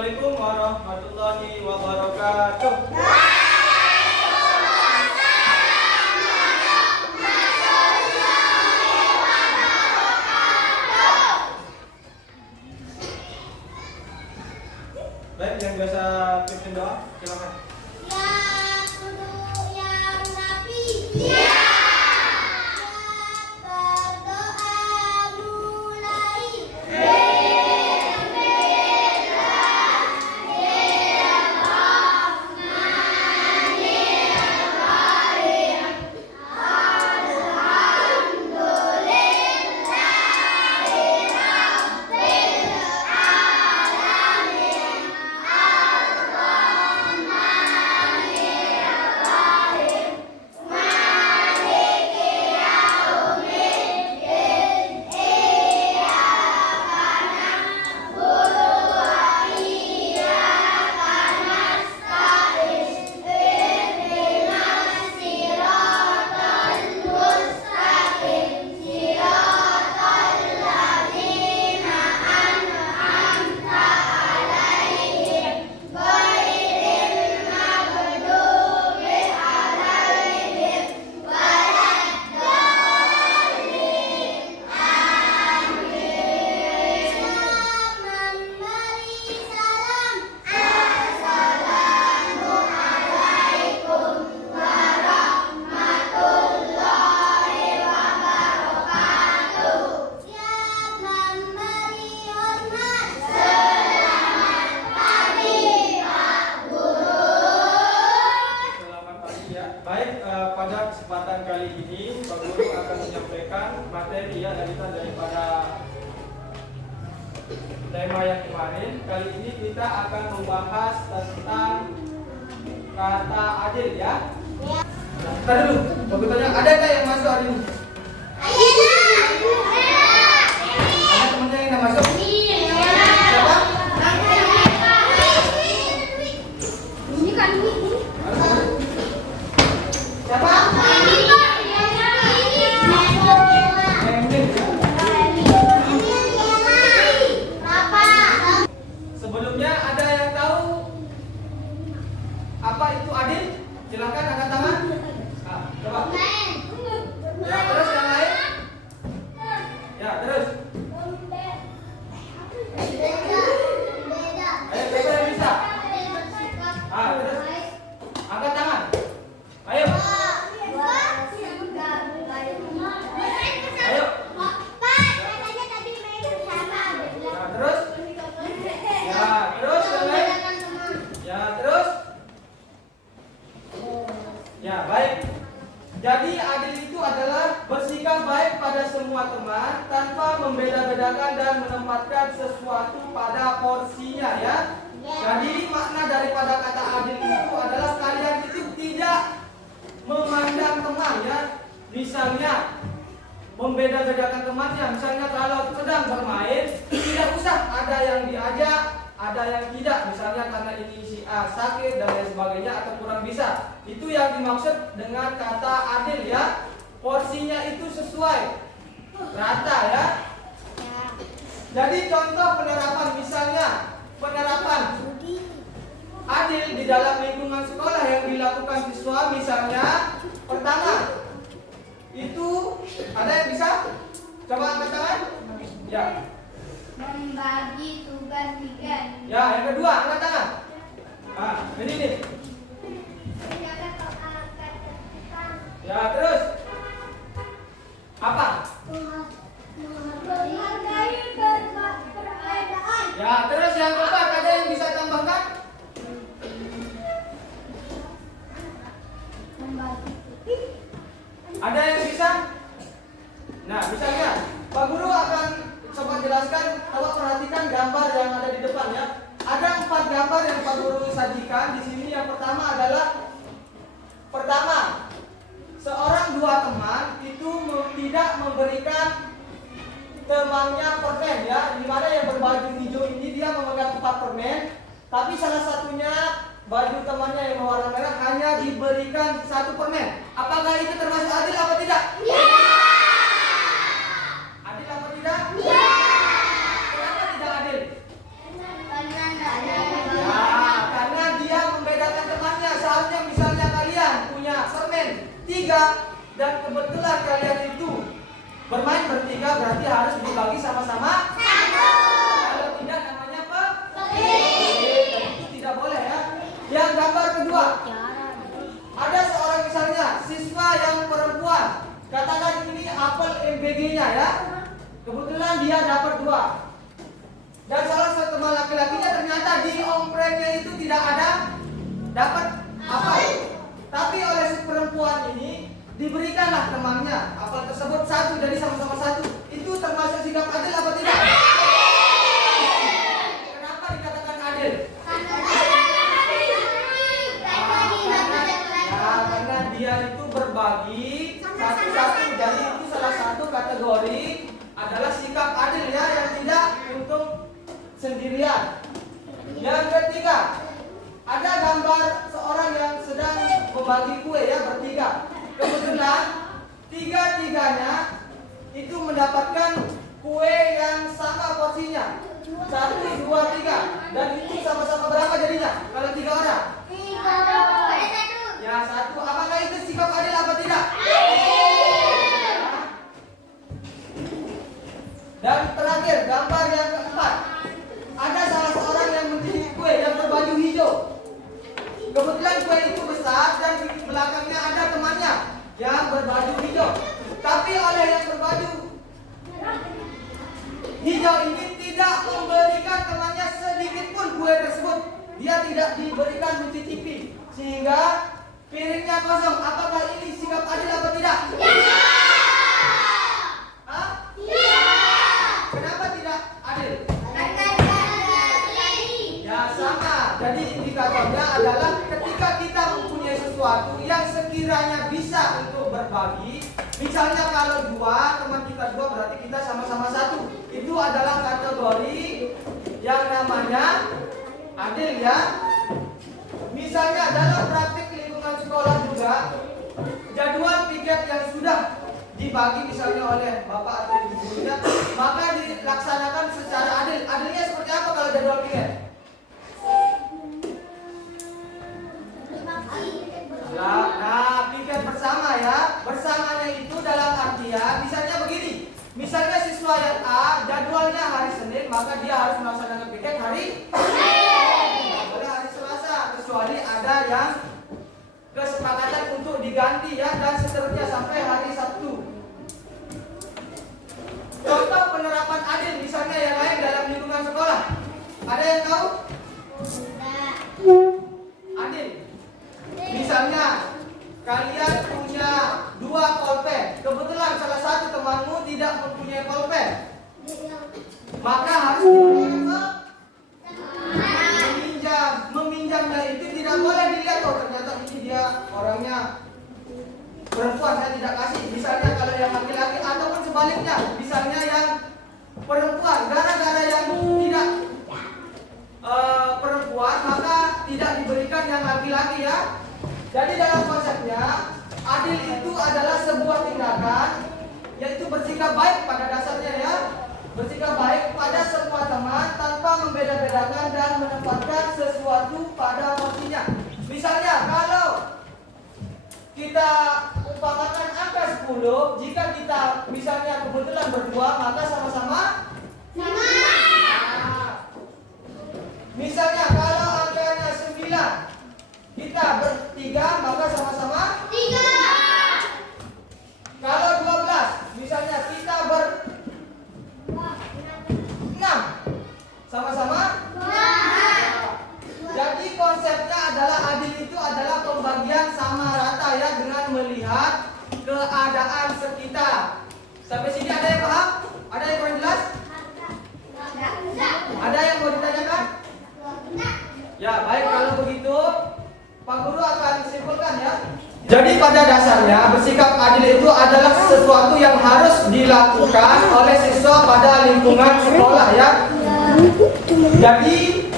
Assalamualaikum warahmatullahi wabarakatuh. Baik, yang biasa pimpin doa, silakan. Pada kesempatan kali ini Pak Guru akan menyampaikan materi lanjutan daripada tema yang kemarin. Kali ini kita akan membahas tentang kata adil ya. Ntar dulu, Bapak tanya, ada nggak yang masuk hari ini? Ada temennya yang nggak masuk? Siapa? Ini kan Siapa? Sebelumnya ada yang tahu apa itu adil? Silakan angkat tangan. Nah, coba. Ya, terus yang lain? Ya, terus. Ayo, siapa yang bisa? Ah, terus. Angkat tangan. Ayo. Ayo. Ya, terus. Ya, terus yang lain. Ya, terus. Ya, baik. Jadi adil itu adalah bersikap baik pada semua teman tanpa membeda-bedakan dan menempatkan sesuatu pada porsinya ya. Jadi makna daripada kata adil itu adalah kalian itu tidak memandang teman ya. Misalnya membeda-bedakan temannya. Misalnya kalau sedang bermain tidak usah ada yang diajak, ada yang tidak. Misalnya karena ini si A sakit dan lain sebagainya atau kurang bisa. Itu yang dimaksud dengan kata adil ya. Porsinya itu sesuai, rata ya. Jadi contoh penerapan, misalnya penerapan adil di dalam lingkungan sekolah yang dilakukan siswa, misalnya pertama itu ada yang bisa? Coba angkat tangan. Ya. membagi tugas weekend. Ya, yang kedua angkat tangan. Ah, ini nih. Ya, terus apa? Menghargai perbedaan. Ya, terus yang keempat ada yang bisa tambahkan? Membagi. Ada yang bisa? Nah, misalnya Pak Guru akan coba jelaskan, coba perhatikan gambar yang ada di depan ya. Ada 4 gambar yang Pak Guru sajikan di sini. Yang pertama adalah seorang dua teman itu tidak memberikan temannya permen ya. Di mana yang berbaju hijau ini dia memegang 4 permen, tapi salah satunya baju temannya yang berwarna merah hanya diberikan 1 permen. Apakah itu termasuk adil apa tidak? Adil apa tidak? Kenapa tidak adil? Karena bertiga dan kebetulan kalian itu bermain bertiga, berarti harus dibagi sama-sama satu. Kalau tidak namanya apa? Dan itu tidak boleh ya. Yang gambar kedua, ada seorang misalnya siswa yang perempuan, katakan ini apel MBG-nya ya. Kebetulan dia dapat 2. Dan salah satu teman laki-lakinya ternyata di omprengnya itu tidak ada dapat apel. Tapi oleh si perempuan ini diberikanlah temannya apel tersebut 1, jadi sama-sama 1. Itu termasuk sikap adil apa tidak? Kenapa dikatakan adil? Karena dia itu berbagi satu-satu, jadi itu salah satu kategori adalah sikap adil ya, yang tidak untung sendirian. Yang ketiga, ada gambar seorang yang sedang membagi kue ya, bertiga. Kebetulan tiga-tiganya itu mendapatkan kue yang sama porsinya, 1, 2, 3, dan itu sama-sama berapa jadinya? Kalau 3 orang? 1. Ya 1. Apakah itu sikap adil apa tidak? Dan terakhir, gambar yang keempat, ada salah seorang yang mencicipi kue yang berbaju hijau. Kebetulan kue itu besar dan di belakangnya ada temannya yang berbaju hijau. Tapi oleh yang berbaju hijau ini tidak memberikan temannya sedikit pun kue tersebut. Dia tidak diberikan mencicipi, sehingga piringnya kosong. Apakah ini sikap adil atau tidak? Kenapa tidak adil? Ya sama. Jadi indikatornya adalah ketika kita mempunyai sesuatu yang sekiranya bisa untuk berbagi. Misalnya kalau 2, teman kita 2, berarti kita sama-sama 1. Itu adalah kategori yang namanya adil ya. Misalnya dalam praktik lingkungan sekolah juga, jadwal piket yang sudah dibagi misalnya oleh bapak atau ibu gurunya, maka dilaksanakan secara adil. Adilnya seperti apa kalau jadwal piket? Nah, piket bersama ya. Bersamanya itu dalam artian misalnya begini. Misalnya siswa yang A jadwalnya hari Senin, maka dia harus melaksanakan piket hari Senin, boleh hari Selasa, kecuali ada yang kesepakatan untuk diganti ya, dan seterusnya sampai hari Sabtu. Contoh penerapan adil misalnya yang lain dalam lingkungan sekolah, ada yang tahu? Adil misalnya kalian punya 2 pulpen, kebetulan salah satu temanmu tidak mempunyai pulpen, maka harus meminjam. Meminjamnya itu tidak boleh dilihat, oh ternyata ini dia orangnya perempuan, saya tidak kasih. Misalnya kalau yang laki-laki, ataupun sebaliknya, misalnya yang perempuan, gara-gara yang tidak perempuan, maka tidak diberikan yang laki-laki ya. Jadi dalam konsepnya, adil itu adalah sebuah tindakan, yaitu bersikap baik pada dasarnya ya. Bersikap baik pada semua teman tanpa membeda-bedakan dan menempatkan sesuatu pada porsinya. Misalnya kalau kita umpamakan angka 10, jika kita misalnya kebetulan berdua, maka sama-sama 5. Misalnya kalau angkanya 9, kita bertiga, maka sama-sama 3. Kalau 12, misalnya kita ber6, sama-sama 2. Jadi konsepnya adalah adil itu adalah pembagian sama rata ya, dengan melihat keadaan sekitar. Sampai sini ada yang paham? Ada yang kurang jelas? Ada yang mau ditanyakan? Ya baik, kalau begitu Pak Guru akan simpulkan ya. Jadi pada dasarnya bersikap adil itu adalah sesuatu yang harus dilakukan oleh siswa pada lingkungan sekolah ya. Jadi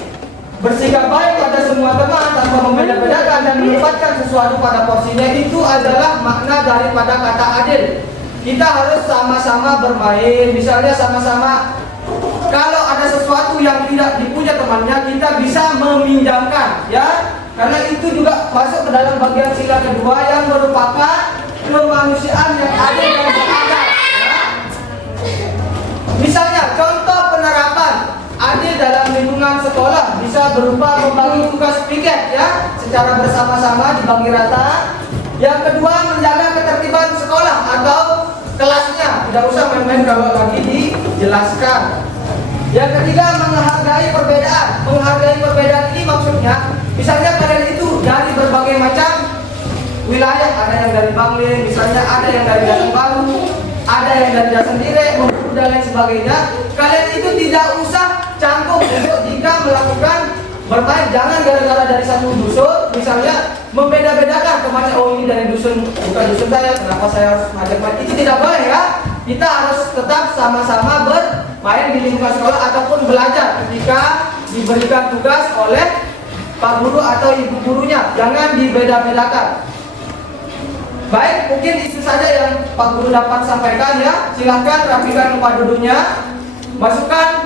bersikap baik pada semua teman tanpa membeda-bedakan dan menempatkan sesuatu pada porsinya, itu adalah makna daripada kata adil. Kita harus sama-sama bermain, misalnya sama-sama kalau ada sesuatu yang tidak dipunya temannya, kita bisa meminjamkan ya. Karena itu juga masuk ke dalam bagian sila kedua yang merupakan kemanusiaan yang adil dan beradab. Ya. Misalnya contoh penerapan adil dalam lingkungan sekolah bisa berupa membagi tugas piket ya secara bersama-sama dibagi rata. Yang kedua, menjaga ketertiban sekolah atau kelasnya, tidak usah main-main kalau lagi dijelaskan. Yang ketiga, menghargai perbedaan. Menghargai perbedaan ini maksudnya, misalnya kalian itu dari berbagai macam wilayah, ada yang dari Bangli, misalnya ada yang dari Dasar Baru, ada yang dari Dasar Dire, dan lain sebagainya. Kalian itu tidak usah canggung untuk jika melakukan bermain, jangan gara-gara dari satu dusun, misalnya membeda-bedakan kemana, oh ini dari dusun, bukan dusun saya, kenapa saya harus ngajak main? Itu tidak boleh ya. Kita harus tetap sama-sama bermain di lingkungan sekolah ataupun belajar ketika diberikan tugas oleh Pak Guru atau Ibu Gurunya. Jangan dibeda-bedakan. Baik, mungkin itu saja yang Pak Guru dapat sampaikan ya. Silahkan rapikan tempat duduknya, masukkan